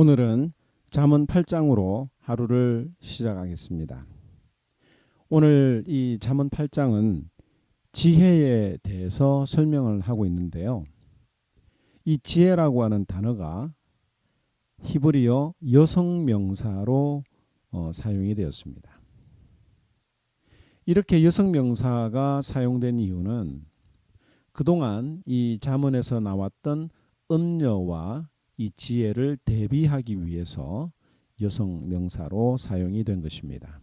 오늘은 잠언 8장으로 하루를 시작하겠습니다. 오늘 이 잠언 8장은 지혜에 대해서 설명을 하고 있는데요. 이 지혜라고 하는 단어가 히브리어 여성 명사로 어, 사용이 되었습니다. 이렇게 여성 명사가 사용된 이유는 그동안 이 잠언에서 나왔던 음녀와 이 지혜를 대비하기 위해서 여성 명사로 사용이 된 것입니다.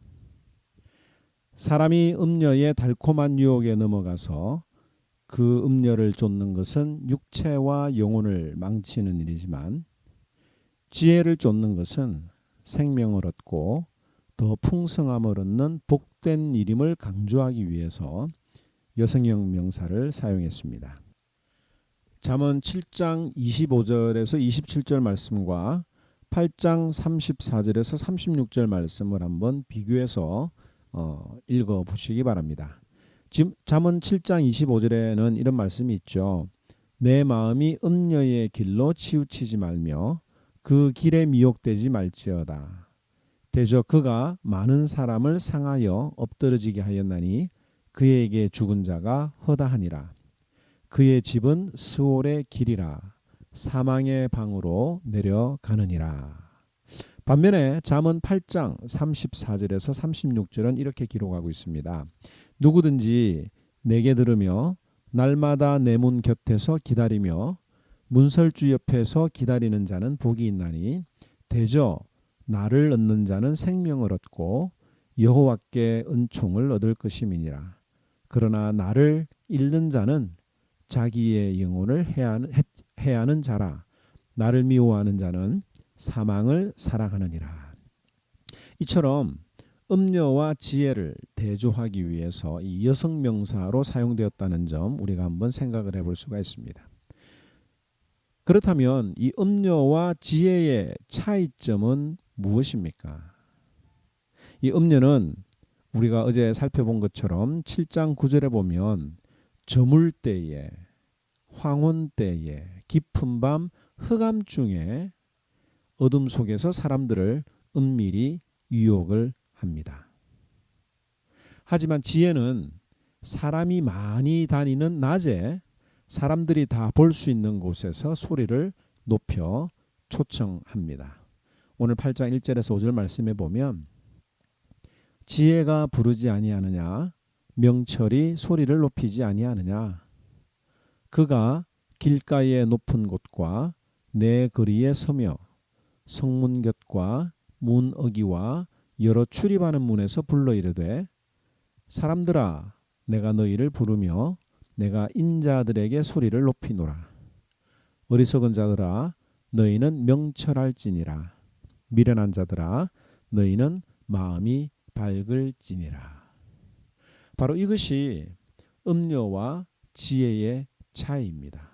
사람이 음녀의 달콤한 유혹에 넘어가서 그 음녀를 쫓는 것은 육체와 영혼을 망치는 일이지만 지혜를 쫓는 것은 생명을 얻고 더 풍성함을 얻는 복된 일임을 강조하기 위해서 여성형 명사를 사용했습니다. 잠언 7장 25절에서 27절 말씀과 8장 34절에서 36절 말씀을 한번 비교해서 어, 읽어 보시기 바랍니다. 잠언 7장 25절에는 이런 말씀이 있죠. 내 마음이 음녀의 길로 치우치지 말며 그 길에 미혹되지 말지어다. 대저 그가 많은 사람을 상하여 엎드러지게 하였나니 그에게 죽은 자가 허다하니라. 그의 집은 스올의 길이라 사망의 방으로 내려가느니라. 반면에 잠언 8장 34절에서 36절은 이렇게 기록하고 있습니다. 누구든지 내게 들으며 날마다 내 문 곁에서 기다리며 문설주 옆에서 기다리는 자는 복이 있나니 대저 나를 얻는 자는 생명을 얻고 여호와께 은총을 얻을 것임이니라. 그러나 나를 잃는 자는 자기의 영혼을 해하는, 해하는 자라 나를 미워하는 자는 사망을 사랑하느니라. 이처럼 음녀와 지혜를 대조하기 위해서 이 여성 명사로 사용되었다는 점 우리가 한번 생각을 해볼 수가 있습니다. 그렇다면 이 음녀와 지혜의 차이점은 무엇입니까? 이 음녀는 우리가 어제 살펴본 것처럼 7장 9절에 보면 저물 때에 황혼 때에 깊은 밤 흑암 중에 어둠 속에서 사람들을 은밀히 유혹을 합니다. 하지만 지혜는 사람이 많이 다니는 낮에 사람들이 다 볼 수 있는 곳에서 소리를 높여 초청합니다. 오늘 8장 1절에서 5절 말씀에 보면 지혜가 부르지 아니하느냐 명철이 소리를 높이지 아니하느냐? 그가 길가의 높은 곳과 내 거리에 서며 성문 곁과 문 어기와 여러 출입하는 문에서 불러 이르되 사람들아 내가 너희를 부르며 내가 인자들에게 소리를 높이노라. 어리석은 자들아 너희는 명철할지니라. 미련한 자들아 너희는 마음이 밝을지니라 바로 이것이 음녀와 지혜의 차이입니다.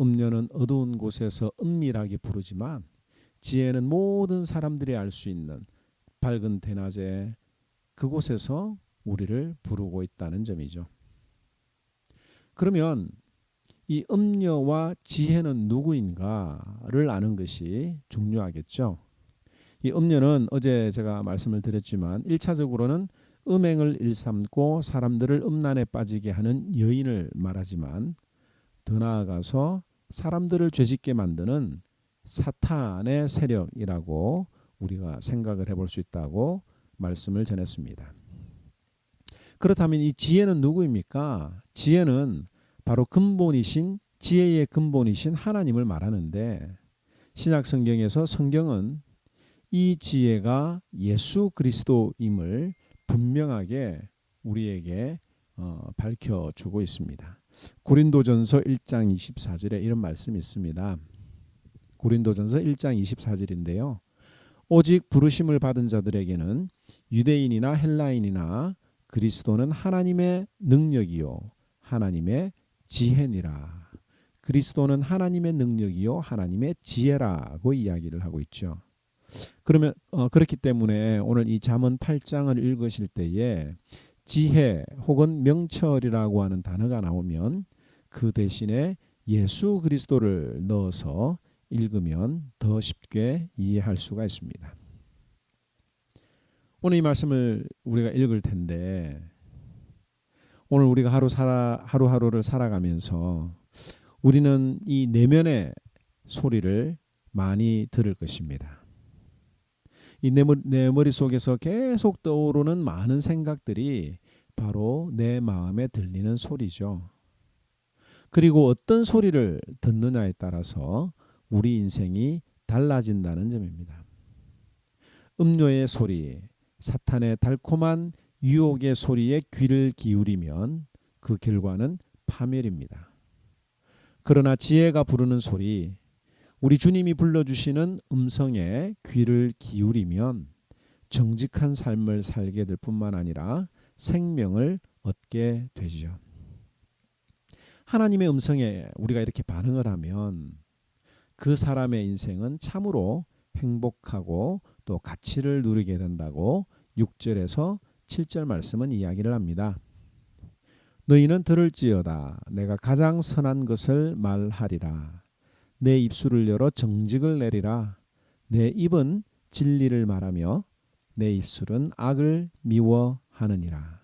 음녀는 어두운 곳에서 은밀하게 부르지만 지혜는 모든 사람들이 알 수 있는 밝은 대낮에 그곳에서 우리를 부르고 있다는 점이죠. 그러면 이 음녀와 지혜는 누구인가를 아는 것이 중요하겠죠. 이 음녀는 어제 제가 말씀을 드렸지만 1차적으로는 음행을 일삼고 사람들을 음란에 빠지게 하는 여인을 말하지만 더 나아가서 사람들을 죄짓게 만드는 사탄의 세력이라고 우리가 생각을 해볼 수 있다고 말씀을 전했습니다. 그렇다면 이 지혜는 누구입니까? 지혜는 바로 근본이신 지혜의 근본이신 하나님을 말하는데 신약 성경에서 성경은 이 지혜가 예수 그리스도임을 분명하게 우리에게 어, 밝혀주고 있습니다. 고린도전서 1장 24절에 이런 말씀이 있습니다. 고린도전서 1장 24절인데요. 오직 부르심을 받은 자들에게는 유대인이나 헬라인이나 그리스도는 하나님의 능력이요 하나님의 지혜니라. 그리스도는 하나님의 능력이요 하나님의 지혜라고 이야기를 하고 있죠. 그러면 어, 그렇기 때문에 오늘 이 잠언 8장을 읽으실 때에 지혜 혹은 명철이라고 하는 단어가 나오면 그 대신에 예수 그리스도를 넣어서 읽으면 더 쉽게 이해할 수가 있습니다. 오늘 이 말씀을 우리가 읽을 텐데 오늘 우리가 하루 살아 하루하루를 살아가면서 우리는 이 내면의 소리를 많이 들을 것입니다. 이내 머릿속에서 계속 떠오르는 많은 생각들이 바로 내 마음에 들리는 소리죠. 그리고 어떤 소리를 듣느냐에 따라서 우리 인생이 달라진다는 점입니다. 음료의 소리, 사탄의 달콤한 유혹의 소리에 귀를 기울이면 그 결과는 파멸입니다. 그러나 지혜가 부르는 소리, 우리 주님이 불러주시는 음성에 귀를 기울이면 정직한 삶을 살게 될 뿐만 아니라 생명을 얻게 되죠. 하나님의 음성에 우리가 이렇게 반응을 하면 그 사람의 인생은 참으로 행복하고 또 가치를 누리게 된다고 6절에서 7절 말씀은 이야기를 합니다. 너희는 들을지어다 내가 가장 선한 것을 말하리라 내 입술을 열어 정직을 내리라 내 입은 진리를 말하며 내 입술은 악을 미워하느니라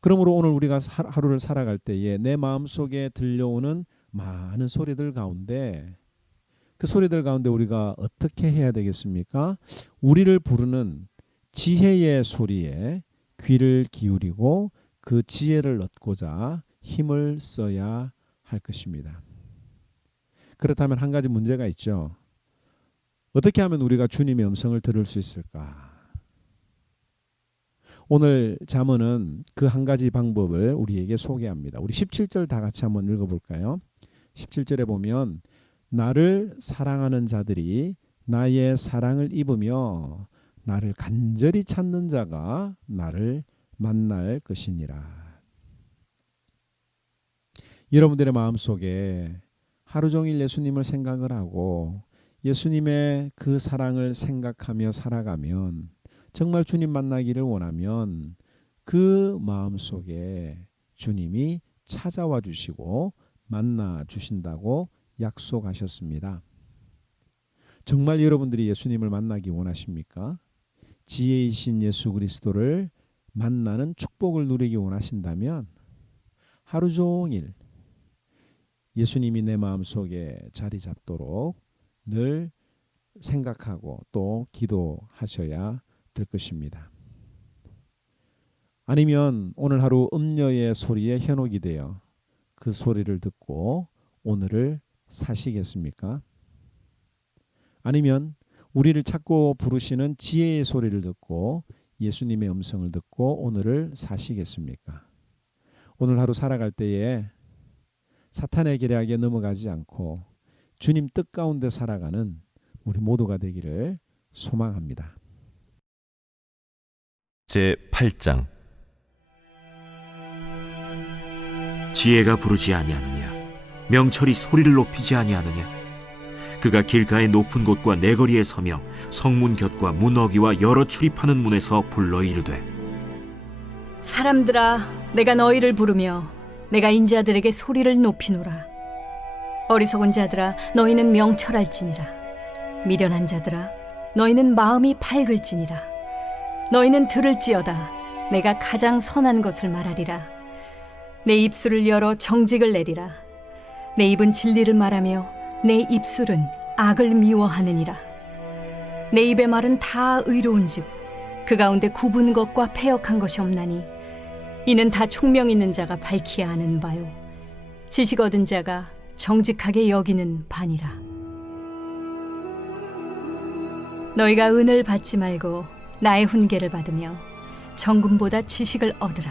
그러므로 오늘 우리가 하루를 살아갈 때에 내 마음속에 들려오는 많은 소리들 가운데 그 소리들 가운데 우리가 어떻게 해야 되겠습니까? 우리를 부르는 지혜의 소리에 귀를 기울이고 그 지혜를 얻고자 힘을 써야 할 것입니다. 그렇다면 한 가지 문제가 있죠. 어떻게 하면 우리가 주님의 음성을 들을 수 있을까? 오늘 잠언은 그 한 가지 방법을 우리에게 소개합니다. 우리 17절 다 같이 한번 읽어 볼까요? 17절에 보면 나를 사랑하는 자들이 나의 사랑을 입으며 나를 간절히 찾는 자가 나를 만날 것이니라. 여러분들의 마음속에 하루 종일 예수님을 생각을 하고 예수님의 그 사랑을 생각하며 살아가면 정말 주님 만나기를 원하면 그 마음 속에 주님이 찾아와 주시고 만나 주신다고 약속하셨습니다. 정말 여러분들이 예수님을 만나기 원하십니까? 지혜이신 예수 그리스도를 만나는 축복을 누리기 원하신다면 하루 종일 예수님이 내 마음속에 자리 잡도록 늘 생각하고 또 기도하셔야 될 것입니다. 아니면 오늘 하루 음녀의 소리에 현혹이 되어 그 소리를 듣고 오늘을 사시겠습니까? 아니면 우리를 찾고 부르시는 지혜의 소리를 듣고 예수님의 음성을 듣고 오늘을 사시겠습니까? 오늘 하루 살아갈 때에 사탄의 계략에 넘어가지 않고 주님 뜻 가운데 살아가는 우리 모두가 되기를 소망합니다. 제 8장. 지혜가 부르지 아니하느냐? 명철이 소리를 높이지 아니하느냐? 그가 길가의 높은 곳과 내거리에 서며 성문 곁과 문 어귀와 여러 출입하는 문에서 불러 이르되 사람들아, 내가 너희를 부르며 내가 인자들에게 소리를 높이노라. 어리석은 자들아, 너희는 명철할지니라. 미련한 자들아, 너희는 마음이 밝을지니라. 너희는 들을지어다. 내가 가장 선한 것을 말하리라. 내 입술을 열어 정직을 내리라. 내 입은 진리를 말하며 내 입술은 악을 미워하느니라. 내 입의 말은 다 의로운즉 그 가운데 굽은 것과 패역한 것이 없나니 이는 다 총명 있는 자가 밝히 아는 바요 지식 얻은 자가 정직하게 여기는 바니라. 너희가 은을 받지 말고 나의 훈계를 받으며 정금보다 지식을 얻으라.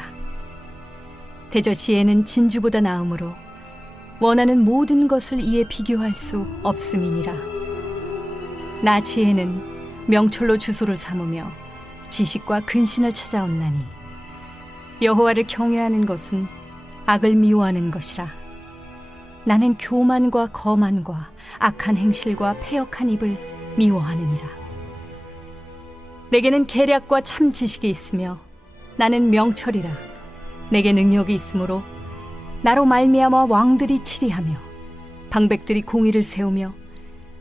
대저 지혜는 진주보다 나음으로 원하는 모든 것을 이에 비교할 수 없음이니라. 나 지혜는 명철로 주소를 삼으며 지식과 근신을 찾아온나니 여호와를 경외하는 것은 악을 미워하는 것이라. 나는 교만과 거만과 악한 행실과 패역한 입을 미워하느니라. 내게는 계략과 참 지식이 있으며 나는 명철이라. 내게 능력이 있으므로 나로 말미암아 왕들이 치리하며 방백들이 공의를 세우며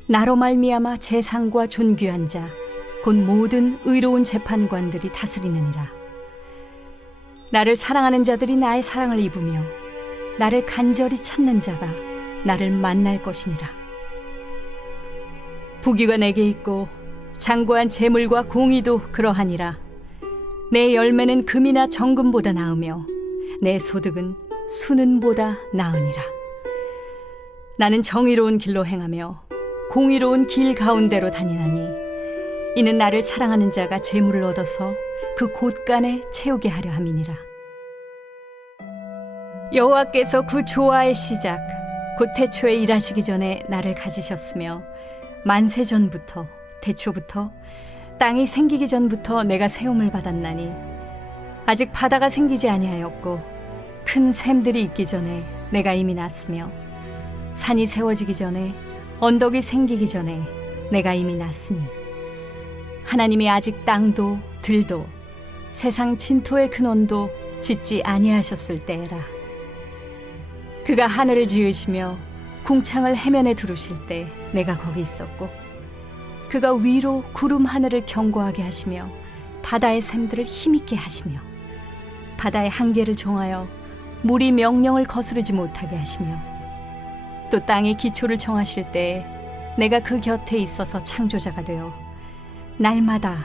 나로 말미암아 재상과 존귀한 자 곧 모든 의로운 재판관들이 다스리느니라 나를 사랑하는 자들이 나의 사랑을 입으며 나를 간절히 찾는 자가 나를 만날 것이니라. 부귀가 내게 있고 장구한 재물과 공의도 그러하니라. 내 열매는 금이나 정금보다 나으며 내 소득은 수는보다 나으니라. 나는 정의로운 길로 행하며 공의로운 길 가운데로 다니나니 이는 나를 사랑하는 자가 재물을 얻어서 그 곳간에 채우게 하려 함이니라. 여호와께서 그 조화의 시작 곧 태초에 일하시기 전에 나를 가지셨으며 만세 전부터 태초부터 땅이 생기기 전부터 내가 세움을 받았나니 아직 바다가 생기지 아니하였고 큰 샘들이 있기 전에 내가 이미 났으며 산이 세워지기 전에 언덕이 생기기 전에 내가 이미 났으니 하나님이 아직 땅도 들도 세상 진토의 근원도 짓지 아니하셨을 때라. 그가 하늘을 지으시며 궁창을 해면에 두르실 때 내가 거기 있었고 그가 위로 구름 하늘을 견고하게 하시며 바다의 샘들을 힘있게 하시며 바다의 한계를 정하여 물이 명령을 거스르지 못하게 하시며 또 땅의 기초를 정하실 때에 내가 그 곁에 있어서 창조자가 되어 날마다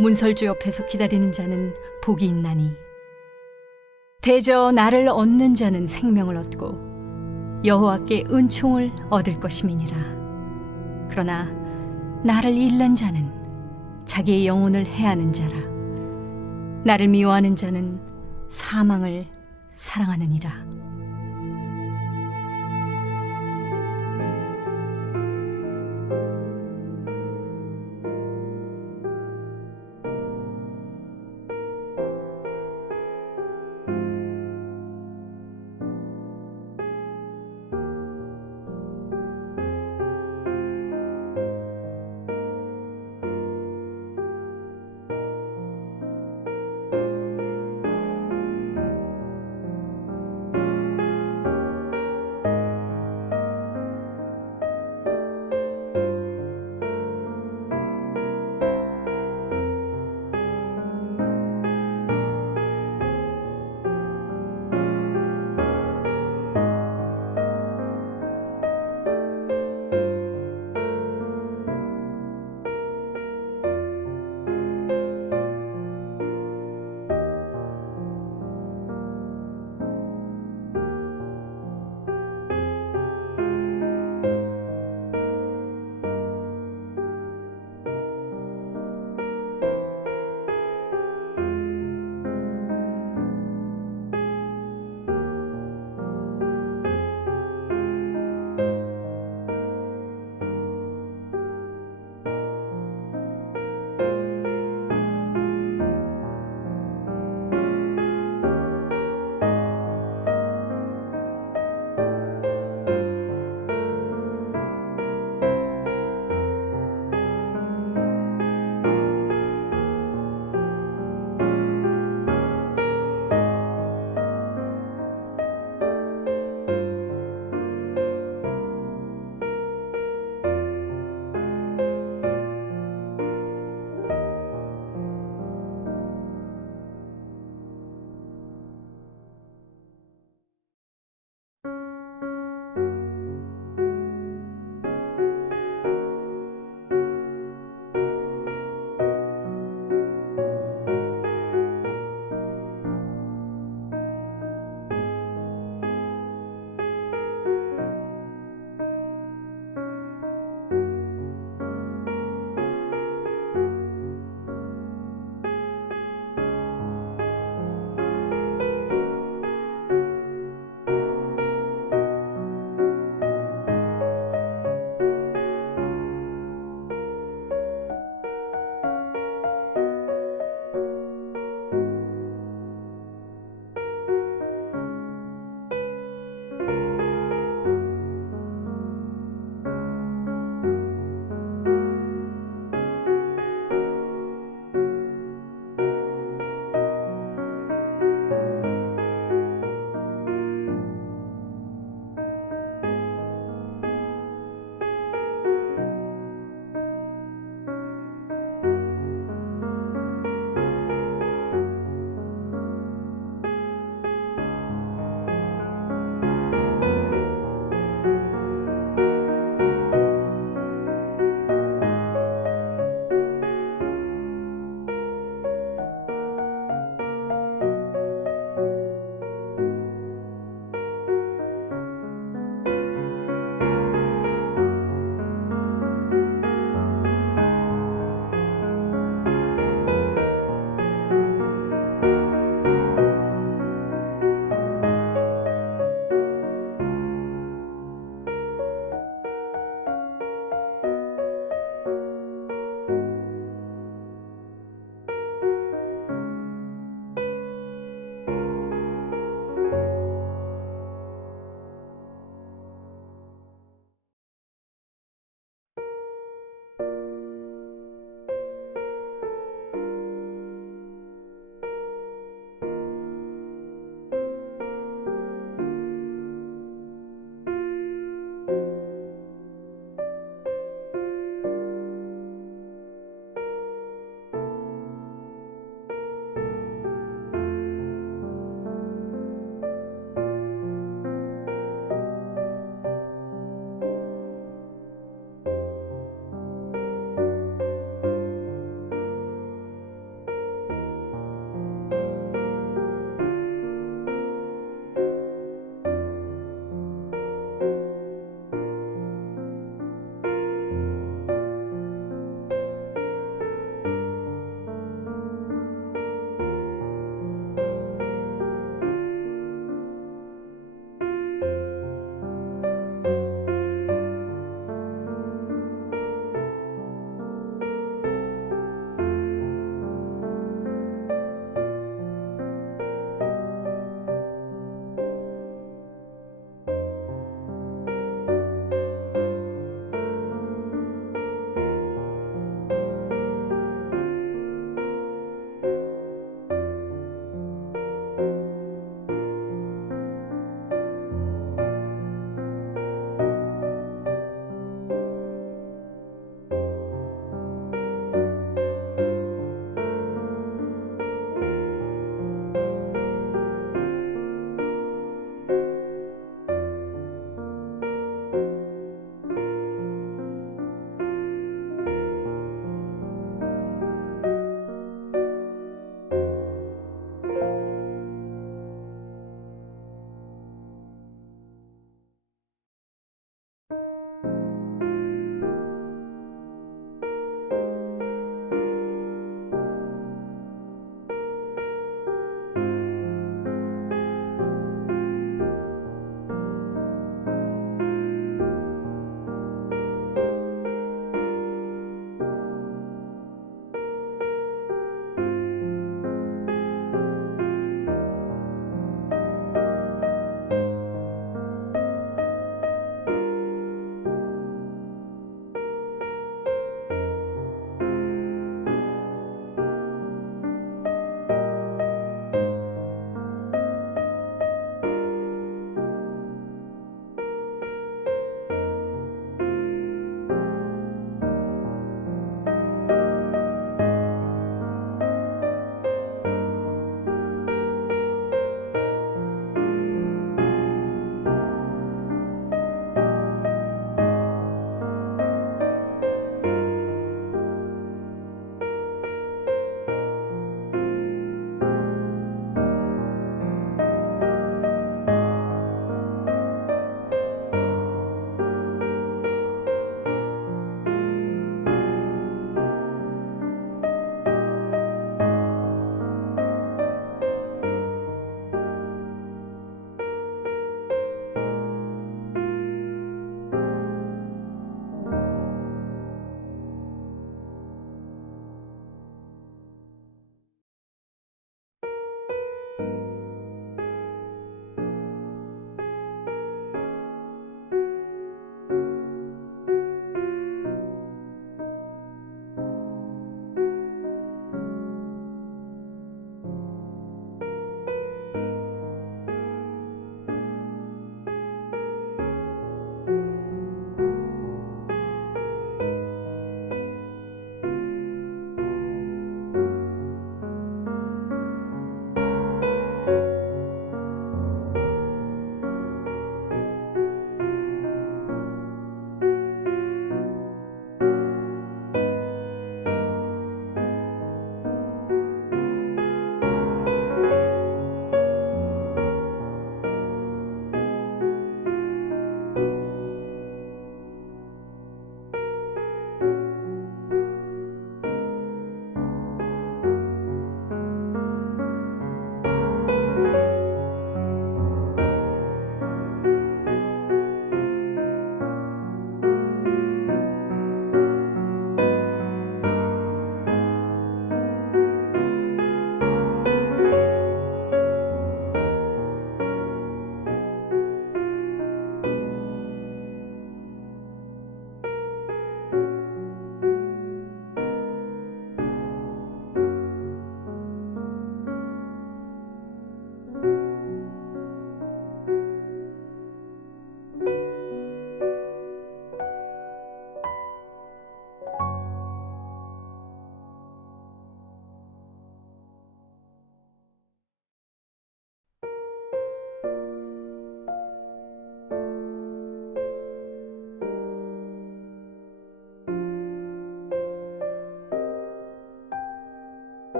문설주 옆에서 기다리는 자는 복이 있나니. 대저 나를 얻는 자는 생명을 얻고 여호와께 은총을 얻을 것임이니라. 그러나 나를 잃는 자는 자기의 영혼을 해하는 자라. 나를 미워하는 자는 사망을 사랑하느니라